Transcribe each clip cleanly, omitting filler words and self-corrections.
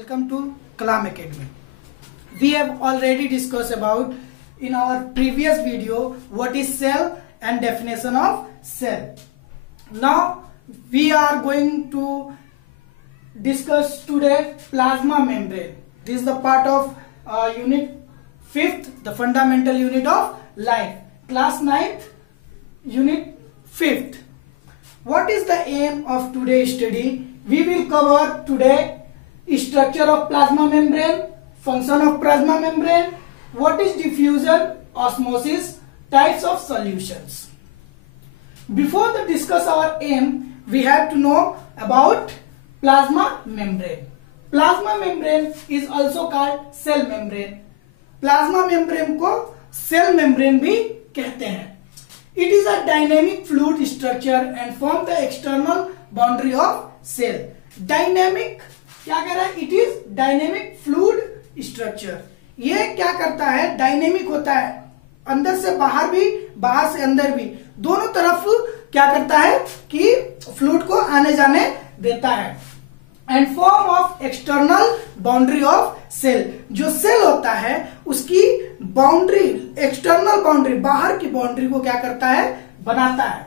Welcome to Kalam Academy. We have already discussed about in our previous video what is cell and definition of cell. Now we are going to discuss today plasma membrane. This is the part of unit 5th, the fundamental unit of life, class 9th, unit 5th. What is the aim of today's study? We will cover today structure of plasma membrane, function of plasma membrane, what is diffusion, osmosis, types of solutions. Before to discuss our aim, we have to know about plasma membrane. Plasma membrane is also called cell membrane. Plasma membrane को cell membrane भी कहते हैं. It is a dynamic fluid structure and form the external boundary of cell. Dynamic क्या कह रहा है? It is dynamic fluid structure. ये क्या करता है? डायनेमिक होता है, अंदर से बाहर भी, बाहर से अंदर भी, दोनों तरफ क्या करता है कि फ्लूइड को आने जाने देता है. And form of external boundary of cell. जो सेल होता है उसकी बाउंड्री, एक्सटर्नल बाउंड्री, बाहर की बाउंड्री को क्या करता है? बनाता है.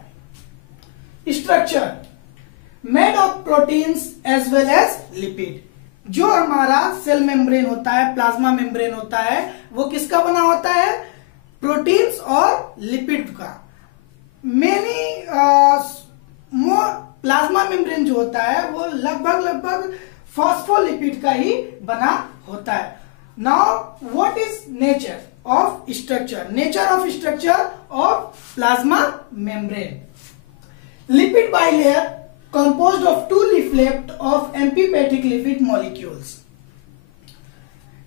Structure made of proteins as well as lipid. जो हमारा सेल मेम्ब्रेन होता है, प्लाज्मा मेम्ब्रेन होता है, वो किसका बना होता है? प्रोटीन्स और लिपिड का. मेनी प्लाज्मा मेम्ब्रेन जो होता है वो लगभग फॉस्फोलिपिड का ही बना होता है. Now what is nature of structure? Nature of structure of plasma membrane. Lipid bilayer composed of two leaflet of amphipathic lipid molecules.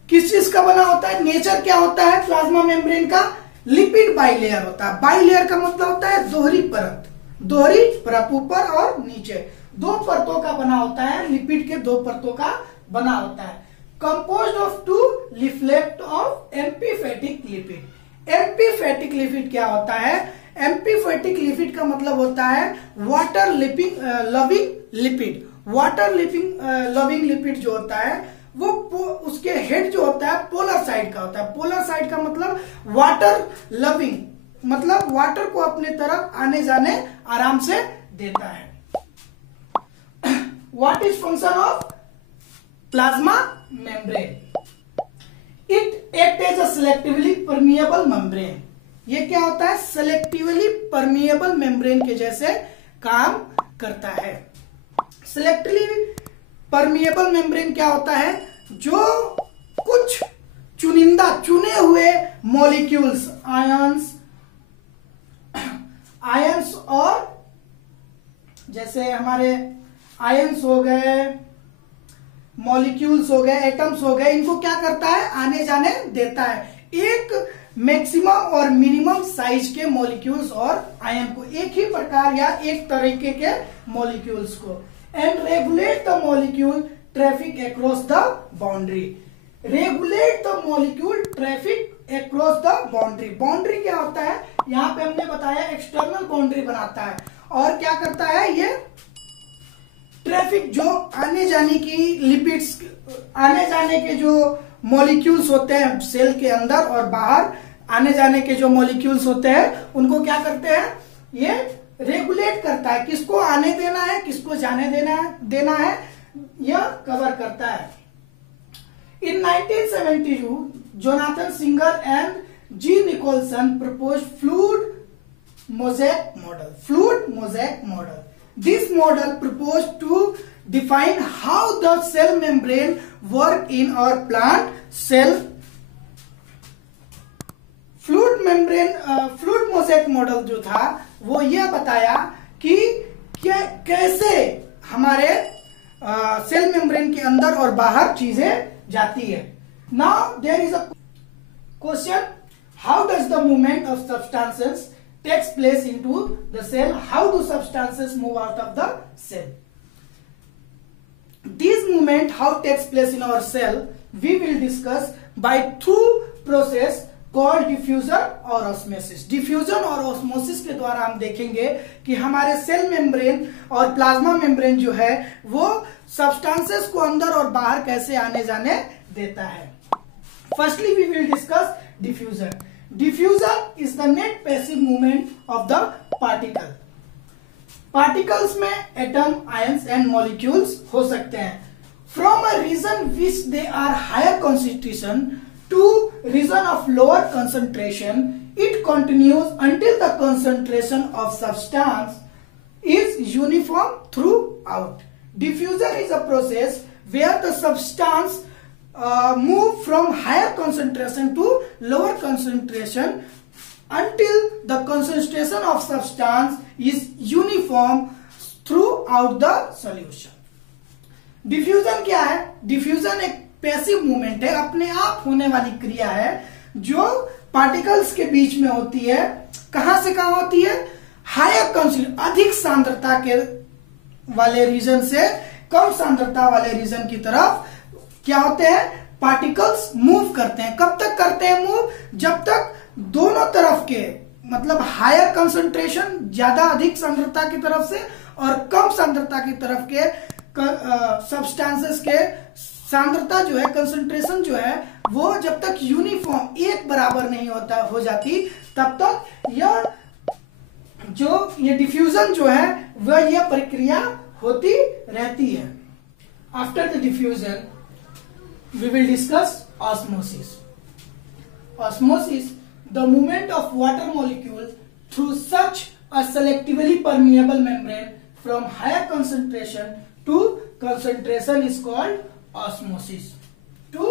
किस चीज का बना होता है? नेचर क्या होता है प्लाज्मा मेम्ब्रेन का? लिपिड बाइलेयर होता है. बाइलेयर का मतलब होता है दोहरी परत. दोहरी परत ऊपर और नीचे, दो परतों का बना होता है. लिपिड के दो परतों का बना होता है. Composed of two leaflet of amphipathic lipid. Amphipathic lipid क्या होता है? एम्फीपैथिक लिपिड का मतलब होता है water loving lipid. Water loving lipid जो होता है वो उसके हेड जो होता है पोलर साइड का होता है. पोलर साइड का मतलब वाटर लविंग, मतलब वाटर को अपने तरफ आने जाने आराम से देता है. What is function of plasma membrane? It act as a selectively permeable membrane. ये क्या होता है? सेलेक्टिवली परमिएबल मेम्ब्रेन के जैसे काम करता है. सेलेक्टिवली परमिएबल मेम्ब्रेन क्या होता है? जो कुछ चुनिंदा चुने हुए मॉलिक्यूल्स, आयंस और जैसे हमारे आयंस हो गए, मॉलिक्यूल्स हो गए, एटम्स हो गए, इनको क्या करता है? आने जाने देता है. एक मैक्सिमम और मिनिमम साइज के मॉलिक्यूल्स और आयन को, एक ही प्रकार या एक तरीके के मॉलिक्यूल्स को. And regulate the molecule traffic across the boundary. Regulate the molecule traffic across the boundary. Boundary क्या होता है? यहां पे हमने बताया एक्सटर्नल बाउंड्री बनाता है. और क्या करता है? ये ट्रैफिक, जो आने जाने की लिपिड्स, आने जाने के जो मॉलिक्यूल्स होते हैं सेल के अंदर और बाहर आने जाने के जो मॉलिक्यूल्स होते हैं, उनको क्या करते हैं? ये रेगुलेट करता है. किसको आने देना है, किसको जाने देना है, यह कवर करता है. In 1972 Jonathan Singer and G Nicolson propose fluid mosaic model. Fluid mosaic model. This model proposed to define how the cell membrane work in our plant cell. Fluid mosaic model जो था वो यह बताया कि कैसे हमारे सेल मेम्ब्रेन के अंदर और बाहर चीजें जाती है. Now there is a question, how does the movement of substances takes place into the cell? How do substances move out of the cell? This movement how takes place in our cell we will discuss by two process called diffusion और osmosis. diffusion और osmosis के द्वारा हम देखेंगे कि हमारे cell membrane और plasma membrane जो है वो सब्सटेंसेस को अंदर और बाहर कैसे आने जाने देता है। Firstly we will discuss diffusion. Diffusion is the net passive movement of the particle. Particles में एटम, आयंस एंड मॉलिक्यूल्स हो सकते हैं। From a region which they are higher concentration to region of lower concentration, it continues until the concentration of substance is uniform throughout. Diffusion is a process where the substance move from higher concentration to lower concentration until the concentration of substance is uniform throughout the solution. Diffusion क्या है? Diffusion एक passive movement है, अपने आप होने वाली क्रिया है जो पार्टिकल्स के बीच में होती है। कहां से कहां होती है? हायर कॉन्सेंट्रेशन, अधिक सांद्रता के वाले रीजन से कम सांद्रता वाले रीजन की तरफ क्या होते हैं? पार्टिकल्स मूव करते हैं। कब तक करते हैं मूव? जब तक दोनों तरफ के, मतलब हायर कंसंट्रेशन, ज्यादा अधिक सांद्रता की तरफ से, और कम सांद्रता की तरफ के सब्सटेंसेस के सांद्रता जो है, कंसंट्रेशन जो है, वो जब तक यूनिफॉर्म, एक बराबर नहीं होता हो जाती, तब तक यह ये डिफ्यूजन जो है वह यह प्रक्रिया होती रहती है। After the diffusion we will discuss osmosis. Osmosis, the movement of water molecule through such a selectively permeable membrane from higher concentration to concentration is called osmosis, to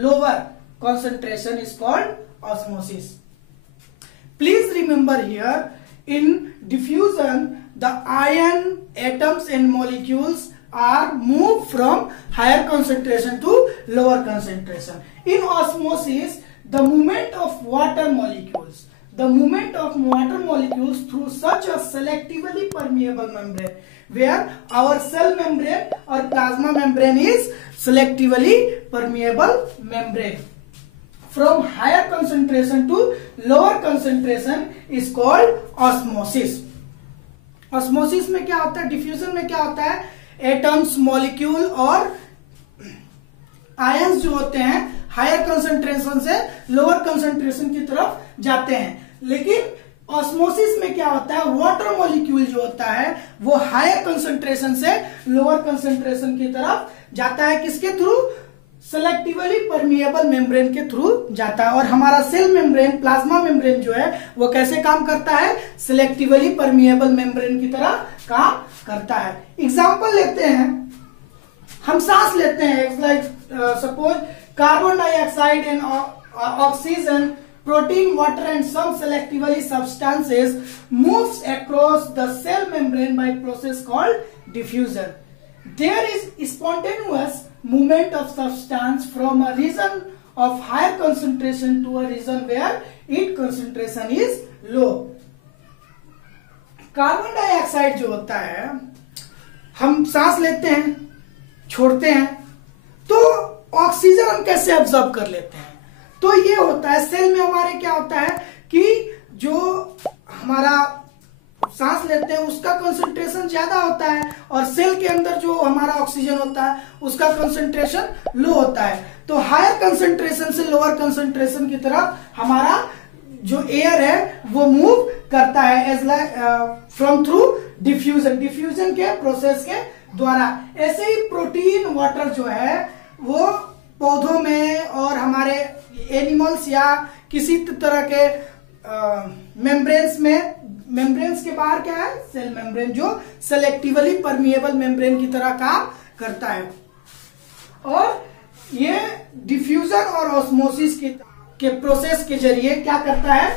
lower concentration is called osmosis. Please remember here, in diffusion, the ion, atoms and molecules are moved from higher concentration to lower concentration. In osmosis, the movement of water molecules through such a selectively permeable membrane, where our cell membrane or plasma membrane is selectively permeable membrane, from higher concentration to lower concentration is called osmosis. Osmosis में क्या होता है? Diffusion में क्या होता है? Atoms, molecule और ions जो होते हैं हायर कंसंट्रेशन से लोअर कंसंट्रेशन की तरफ जाते हैं। लेकिन ऑस्मोसिस में क्या होता है? वाटर मॉलिक्यूल जो होता है वो हायर कंसंट्रेशन से लोअर कंसंट्रेशन की तरफ जाता है। किसके थ्रू? सेलेक्टिवली परमिएबल मेम्ब्रेन के थ्रू जाता है। और हमारा सेल मेम्ब्रेन, प्लाज्मा मेम्ब्रेन जो है वो कैसे काम करता है? सेलेक्टिवली परमिएबल मेम्ब्रेन की तरह काम करता है। एग्जांपल लेते हैं, हम सांस लेते हैं, like suppose carbon dioxide and oxygen, protein, water and some selectively substances moves across the cell membrane by process called diffusion. There is spontaneous movement of substance from a region of higher concentration to a region where its concentration is low. Carbon dioxide जो होता है, हम सांस लेते हैं, छोड़ते हैं, तो ऑक्सीजन हम कैसे ऑब्जर्व कर लेते हैं? तो ये होता है, सेल में हमारे क्या होता है कि जो हमारा सांस लेते हैं उसका कंसंट्रेशन ज्यादा होता है, और सेल के अंदर जो हमारा ऑक्सीजन होता है उसका कंसंट्रेशन लो होता है। तो हायर कंसंट्रेशन से लोअर कंसंट्रेशन की तरफ हमारा जो एयर है वो मूव करता है as from through diffusion, diffusion के प्रोसेस के द्वारा। ऐसे ही प्रोटीन, वाटर जो है वो पौधों में और हमारे एनिमल्स या किसी तरह के मेम्ब्रेन्स में, मेम्ब्रेन्स के बाहर क्या है? सेल मेम्ब्रेन, जो सेलेक्टिवली परमिएबल मेम्ब्रेन की तरह काम करता है। और ये डिफ्यूजन और ऑस्मोसिस के प्रोसेस के जरिए क्या करता है?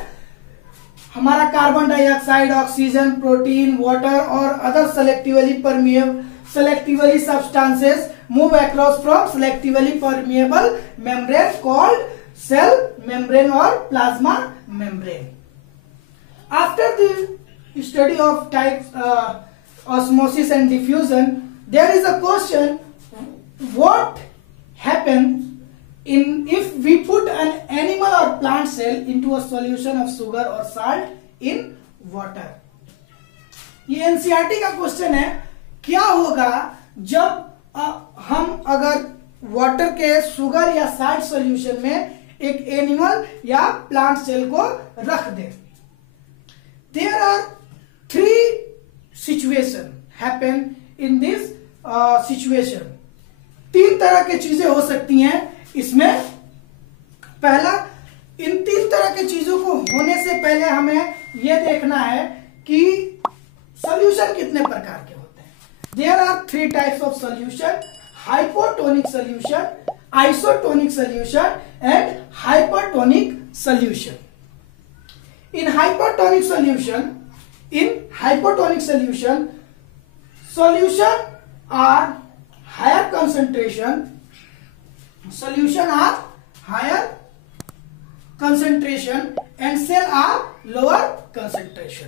हमारा carbon dioxide, oxygen, protein, water और other selectively substances move across from selectively permeable membrane called cell membrane और plasma membrane. After the study of types osmosis and diffusion, there is a question: what happens if we put an animal or plant cell into a solution of sugar or salt in water? ये NCERT का question है। क्या होगा जब हम अगर water के sugar या साल्ट सॉल्यूशन में एक एनिमल या प्लांट सेल को रख दें, there are 3 situation happen in this situation. 3 तरह की चीजें हो सकती हैं इसमें। पहला, इन 3 तरह की चीजों को होने से पहले हमें यह देखना है कि सॉल्यूशन कितने प्रकार के होते हैं। There are 3 types of solution: hypotonic solution, isotonic solution and hypertonic solution. In hypertonic solution, solution are higher concentration. Solution are higher concentration and cell are lower concentration.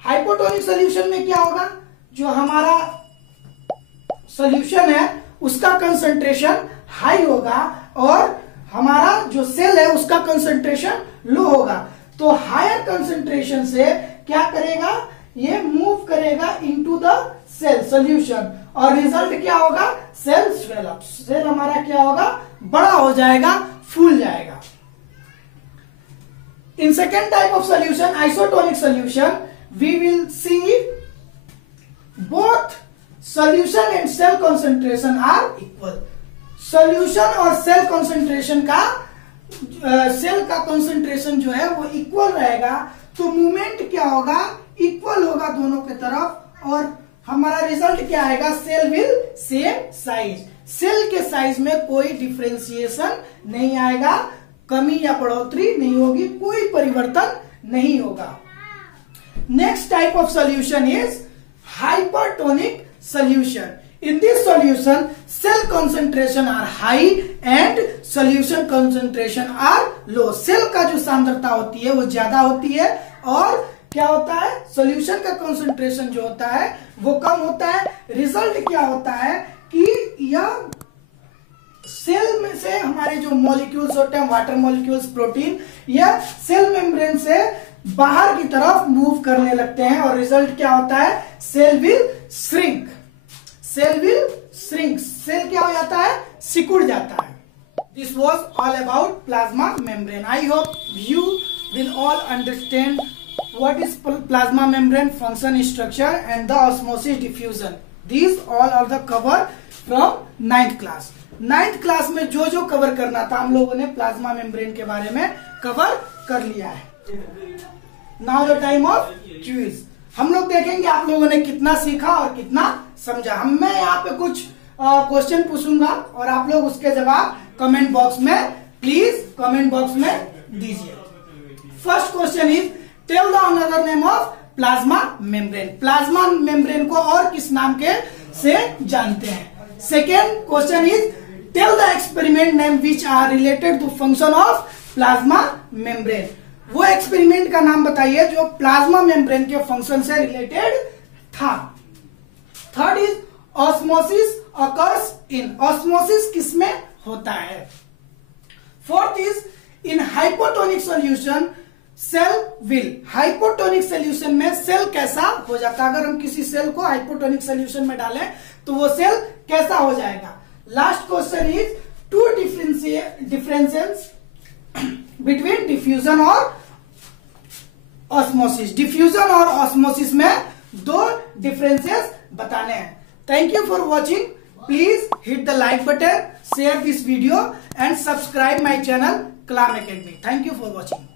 Hypotonic solution में क्या होगा? जो हमारा solution है उसका concentration high होगा और हमारा जो सेल है उसका concentration लो होगा। तो हायर कंसंट्रेशन से क्या करेगा, ये मूव करेगा इनटू द सेल सॉल्यूशन और रिजल्ट क्या होगा, सेल स्वेल अप। सेल हमारा क्या होगा, बड़ा हो जाएगा, फूल जाएगा। In second type of solution, isotonic solution, we will see both solution and cell concentration are equal. Solution और सेल कंसंट्रेशन का सेल का कंसंट्रेशन जो है वो इक्वल रहेगा, तो मूवमेंट क्या होगा, इक्वल होगा दोनों के तरफ और हमारा रिजल्ट क्या आएगा, cell will same size. Cell के साइज में कोई डिफरेंशिएशन नहीं आएगा, कमी या बढ़ोतरी नहीं होगी, कोई परिवर्तन नहीं होगा। Next type of solution is hypertonic solution. In this solution, cell concentration are high and solution concentration are low. Cell का जो सांद्रता होती है वो ज्यादा होती है और क्या होता है, सॉल्यूशन का कंसंट्रेशन जो होता है वो कम होता है। रिजल्ट क्या होता है कि यह सेल में से हमारे जो मॉलिक्यूल्स होते हैं, वाटर मॉलिक्यूल्स, प्रोटीन, यह सेल मेम्ब्रेन से बाहर की तरफ मूव करने लगते हैं और रिजल्ट क्या होता है, cell will shrink. Cell will shrink, cell क्या हो जाता है, सिकुड़ जाता है। This was all about plasma membrane. I hope you will all understand what is plasma membrane, function, structure and the osmosis diffusion. These all are the cover from 9th class. 9th class में जो जो cover करना था हम लोगों ने plasma membrane के बारे में कवर कर लिया है। Now the time of quiz. हम लोग देखेंगे आप लोगों ने कितना सीखा और कितना समझा। मैं यहाँ पे कुछ क्वेश्चन पूछूंगा और आप लोग उसके जवाब कमेंट बॉक्स में, प्लीज कमेंट बॉक्स में दीजिए। First question is tell the another name of plasma membrane. Plasma membrane को और किस नाम के से जानते हैं। Second question is tell the experiment name which are related to function of plasma membrane. वो एक्सपेरिमेंट का नाम बताइए जो प्लाज्मा मेम्ब्रेन के फंक्शन से रिलेटेड था। Third is osmosis occurs in. Osmosis किसमें होता है। Fourth is in hypotonic solution cell will. Hypotonic solution में सेल कैसा हो जाता है, अगर हम किसी सेल को हाइपोटोनिक सॉल्यूशन में डालें तो वो सेल कैसा हो जाएगा। Last question is two differences between diffusion और ऑस्मोसिस। डिफ्यूजन और ऑस्मोसिस में 2 डिफरेंसेस बताने हैं। Thank you for watching. Please hit the like button, share this video and subscribe my channel Kalam Academy. Thank you for watching.